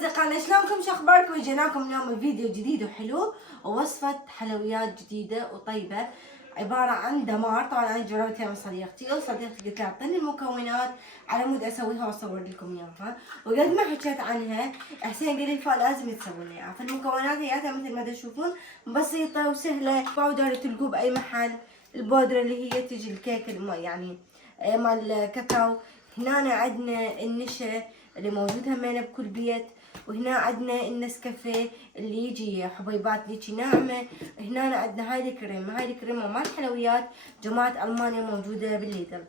أصدقائنا شلونكم؟ شو أخباركم؟ جيناكم اليوم بفيديو جديد وحلو ووصفة حلويات جديدة وطيبة عبارة عن دمار. طبعا أنا جربتها من صديقتي وصديقتي قلت لها أعطيني المكونات على مود أسويها وأصور لكم إياها، وقد ما حكيت عنها حسين قال لي فلازم تسوون إياها. فالمكونات هي مثل ما تشوفون بسيطة وسهلة، باودر تلقوه بأي محل، البودرة اللي هي تجي الكيك يعني مال الكاكاو. هنا عندنا النشا اللي موجود همينه بكل بيت، وهنا عندنا النسكافيه اللي يجي حبيبات ليجي ناعمه. هنا عندنا هاي الكريمه مال حلويات جماعه المانيا موجوده بالليدل.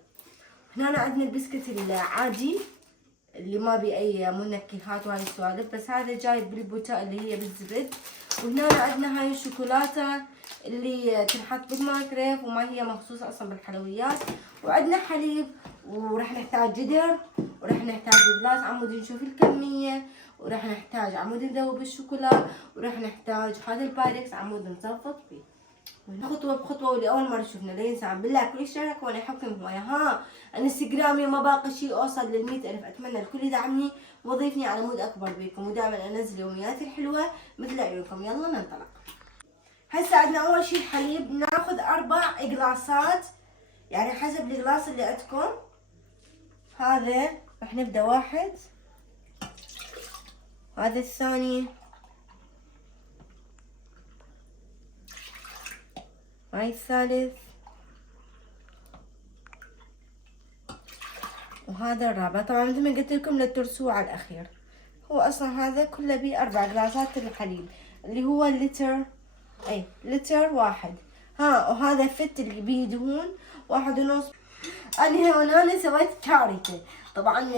هنا عندنا البسكت العادي اللي ما بي اي منكهات وهاي السوالف، بس هذا جاي بالبوتا اللي هي بالزبد. وهنا عندنا هاي الشوكولاته اللي تنحط بالمايكرويف وما هي مخصوصه اصلا بالحلويات. وعندنا حليب، وراح نحتاج جدر، وراح نحتاج جلاس عمود نشوف الكميه، وراح نحتاج عمود نذوب الشوكولا، وراح نحتاج هذا البايركس عمود نصفط فيه. خطوه بخطوه، واللي اول مره شفنا لا ينسى بالله كل اشتراك وانا احبكم هوايه. انستغرامي ما باقي شيء اوصل لل100,000، اتمنى الكل يدعمني ويضيفني على مود اكبر بيكم، ودائما انزل يومياتي الحلوه مثل عيونكم. يلا ننطلق. هسه عندنا اول شيء الحليب، ناخذ 4 قلاصات يعني حسب القلاص اللي عندكم. هذا راح نبدا 1، هذا الثاني، هاي الثالث، وهذا الرابع. طبعا مثل ما قلت لكم لا ترسوه على الاخير. هو اصلا هذا كله بيه 4 قلاصات الحليب اللي هو لتر، اي لتر 1. وهذا فت اللي بيه دهون 1.5. انا سويت كارثة. طبعا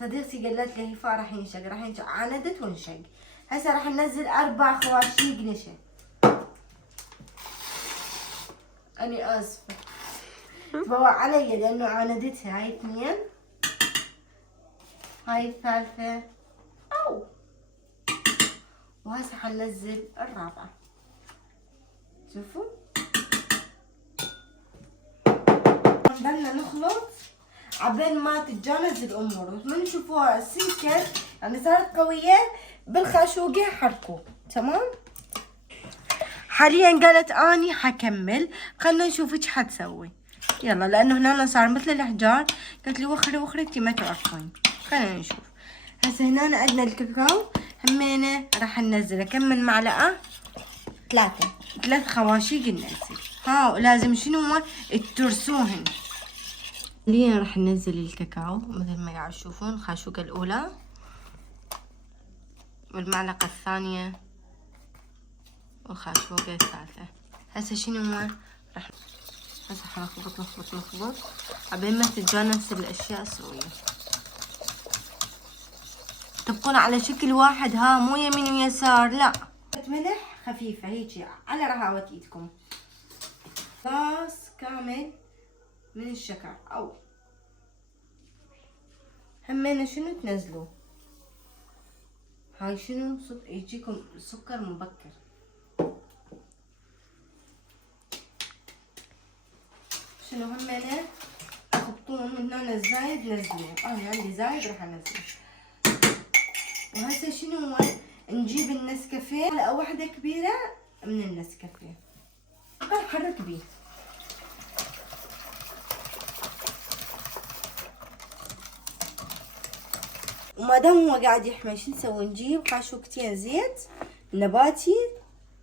صديقتي قالت لي هيفاء راح ينشق، عاندت وانشق. هسه راح ننزل 4 خواشيق نشا. اني اسفة بوا علي لانه عاندتها. هاي 2، هاي الثالثة، وهسه حننزل الرابعة. شوفوا نضلنا نخلط عبين ما تتجانس الامور. ومن تشوفوها السكر يعني صارت قوية بالخاشوقة حركوه. تمام. حاليا قالت اني حكمل، خلنا نشوف ايش حتسوي. يلا لانه هنا صار مثل الاحجار. قالت لي وخري انتي ما تعرفين. خلينا نشوف. هسه هنا عندنا الكاكاو همينه راح ننزله كم من معلقة؟ 3 خواشيق ننزل. لازم شنو ترسوهن. حاليا راح ننزل الكاكاو مثل ما قاعد تشوفون، الخاشوقة الاولى والمعلقة الثانية والخاشوقة الثالثة. هسه شنو راح هسه حنخبط نخبط عبين ما تتجانس الاشياء السوية. تبقون على شكل واحد، مو يمين ويسار، لا. ملح خفيفة هيجي على رهاوة ايدكم. كاس كامل من الشكر، او همينه شنو تنزلوا. هاي شنو يجيكم سكر مبكر. شنو همينه تحطون من هنا الزايد نزلوه. انا عندي زايد راح انزله. وهسه شنو نجيب النسكافيه على واحدة كبيرة من النسكافيه، نحرك بيه. وما دام هو قاعد يحمى شو نسوي؟ نجيب خاشوقتين زيت نباتي،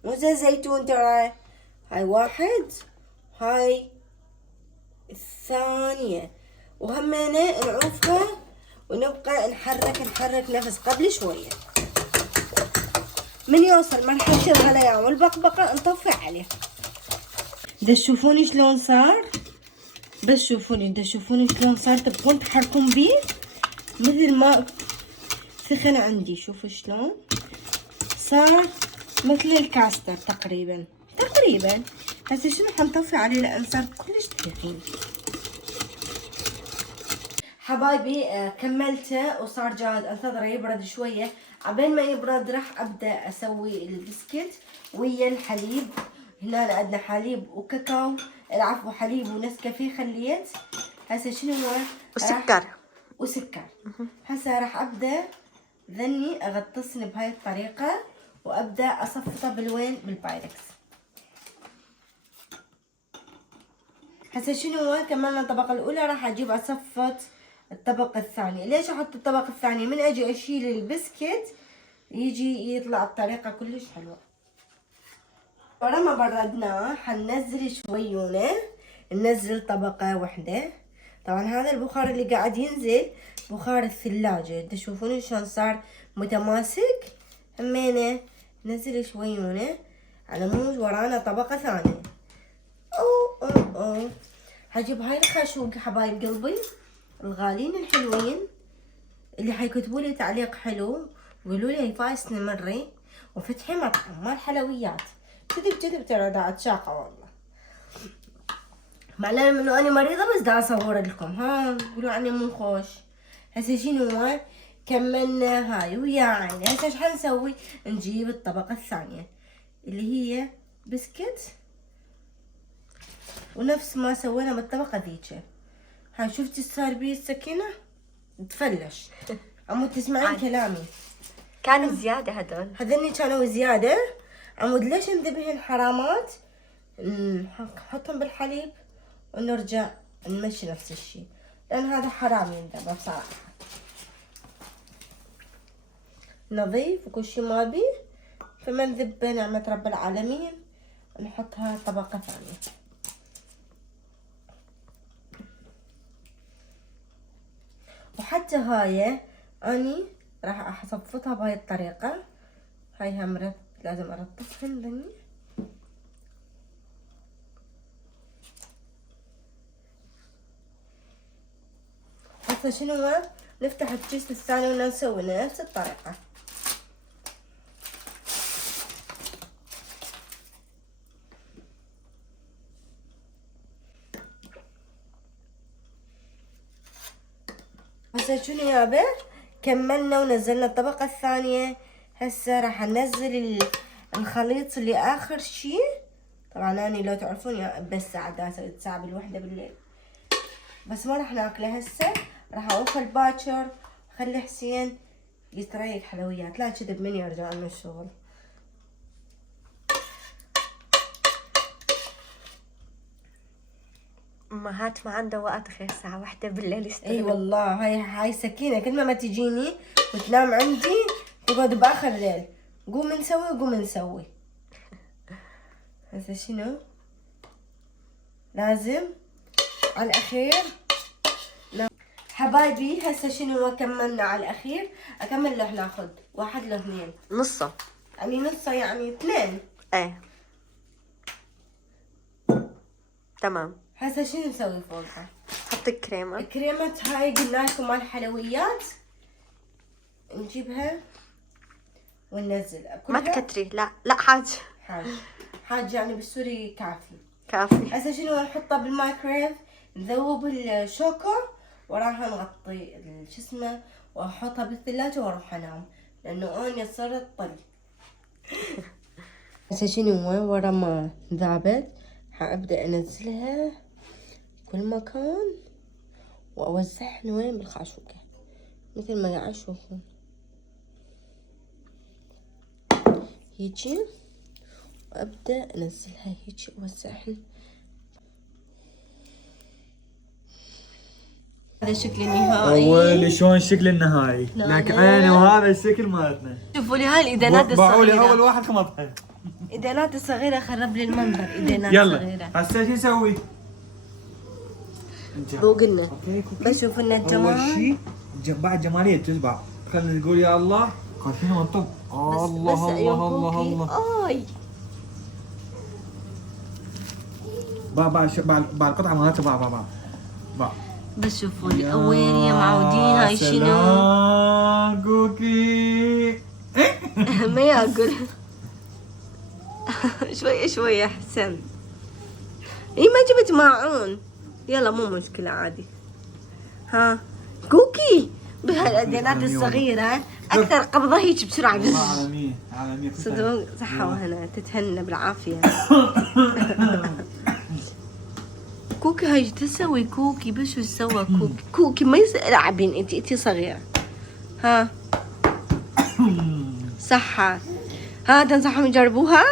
مو زيت زيتون ترى. هاي 1، هاي الثانية، وهمينه نعوفها ونبقى نحرك نفس قبل شوية. من يوصل مرحلة الغليان والبقبقة نطفي عليه. دا تشوفوني شلون صار؟ بس شوفوني، دا تشوفوني شلون صار. تبقون تحركون بيه مثل ما سخن عندي. شوفوا شلون صار مثل الكاستر تقريبا. هسه شنو حنطفي عليه لان صار كلش ثقيل. حبايبي كملته وصار جاهز. انتظره يبرد شويه. عبين ما يبرد راح ابدا اسوي البسكت ويا الحليب. هنا عندنا حليب وكاكاو، العفو حليب ونسكافيه خليت. هسه شنو هو؟ وسكر. هسه راح ابدا ذني اغطسن بهاي الطريقة وابدأ اصفطه بالوين؟ بالبايركس. هسه شنو كملنا الطبقة الاولى، راح اجيب اصفط الطبقة الثانية. ليش احط الطبقة الثانية؟ من اجي اشيل البسكت يجي يطلع بطريقة كلش حلوة. ورا ما بردناه حننزل شويونه، ننزل طبقة واحدة. طبعا هذا البخار اللي قاعد ينزل بخار الثلاجة، تشوفون شلون صار متماسك. همينه ننزل شويونه على مود ورانا طبقة ثانية. أو حجيب هاي الخاشوق حبايب قلبي الغالين الحلوين اللي حيكتبوا لي تعليق حلو ويقولوا لي فايز نمري وفتحي مطعم مال حلويات. كذب ترى دا اتشاقة والله. مع العلم انه انا مريضة بس دا اصور لكم. ها قولوا عني مو خوش. هسه شنو كملنا هاي ويا عيني. هسه ايش حنسوي؟ نجيب الطبقة الثانية اللي هي بسكت ونفس ما سوينا بالطبقة ذيك. هاي شفتي صار بي السكينة تفلش. عمود تسمعين كلامي؟ كانوا زيادة هذني كانوا زيادة. عمود ليش نذبهن حرامات؟ نحطهم بالحليب ونرجع نمشي نفس الشي، لان هذا حرام ينذبح بصراحة. نظيف وكل شي ما بيه، فما نذبه نعمة رب العالمين. نحطها طبقة ثانية. وحتى هاي اني راح اصفطها بهاي الطريقة. هاي هم لازم ارطفهم ذني. هسه شنو نفتح الكيس الثاني ونسوي نفس الطريقة. هسه شنو يابا كملنا ونزلنا الطبقة الثانية. هسه راح ننزل الخليط اللي اخر شي. طبعا انا لو تعرفون بس ساعة اسوي الساعة بالوحدة بالليل، بس ما راح ناكله هسه. راح اوصل باكر خلي حسين يستريح حلويات، لا كذب من يرجع من الشغل. امهات ما عنده وقت غير ساعة واحدة بالليل يشتغل. اي والله هاي سكينة كل ما تجيني وتنام عندي تقعد باخر الليل قوم نسوي. هسه شنو لازم على الاخير حبايبي. هسه شنو كملنا على الاخير. اكمل له ناخذ 1 ل 2 نصه، يعني نصه يعني 2. ايه تمام. هسه شنو نسوي فوقها؟ حط الكريمة. الكريمة هاي قلنا لكم مال حلويات نجيبها وننزل. ما تكتري، لا حاج يعني بالسوري كافي. هسه شنو نحطه بالمايكرويف نذوب الشوكو وراها نغطي شو اسمه واحطها بالثلاجة واروح انام لانه انا صرت طل. هسه شنو ورا ما ذابت حابدا انزلها كل مكان واوزعهن وين بالخاشوقة مثل ما قاعد تشوفون هيجي، وابدا انزلها هيجي اوزعهن. هذا الشكل النهائي. اول شلون الشكل النهائي لك عيني، وهذا الشكل مالتنا. شوفوا لي هاي الايدانات الصغيرة. باعوا لي اول واحد خمطها. ايدانات الصغيرة خرب لي المنظر. ايدانات يلا صغيرة. هسه شو نسوي؟ ذوق لنا بس شوف لنا الجمال. اول شيء بعد جمالية تتبع. خلينا نقول يا الله خايفين منطق. الله الله الله. اي باع القطعة مالتها باع. بس شوفوا لي وين يا معودين. هاي شنو؟ كوكي. ما ياكل. شوية احسن. اي ما جبت ماعون. يلا مو مشكلة عادي. ها كوكي بهالأدينات الصغيرة أكثر قبضة هيك بسرعة. عالمية صدق صحة وهنا تتهنى بالعافية. كوكي هاي تسوي كوكي بس شو سوى كوكي ما يلعبين انتي صغيرة. ها صحة. ها تنصحهم يجربوها؟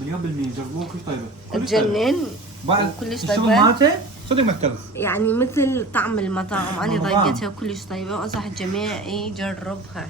مليون بالمية جربوها كلش طيبة. كلش طيبة. تجنن. بعد كلش الشغل طيبة. مالته صدق ما اختلف. يعني مثل طعم المطاعم. أنا رمضان. ضايقتها كلش طيبة وأنصح الجميع يجربها.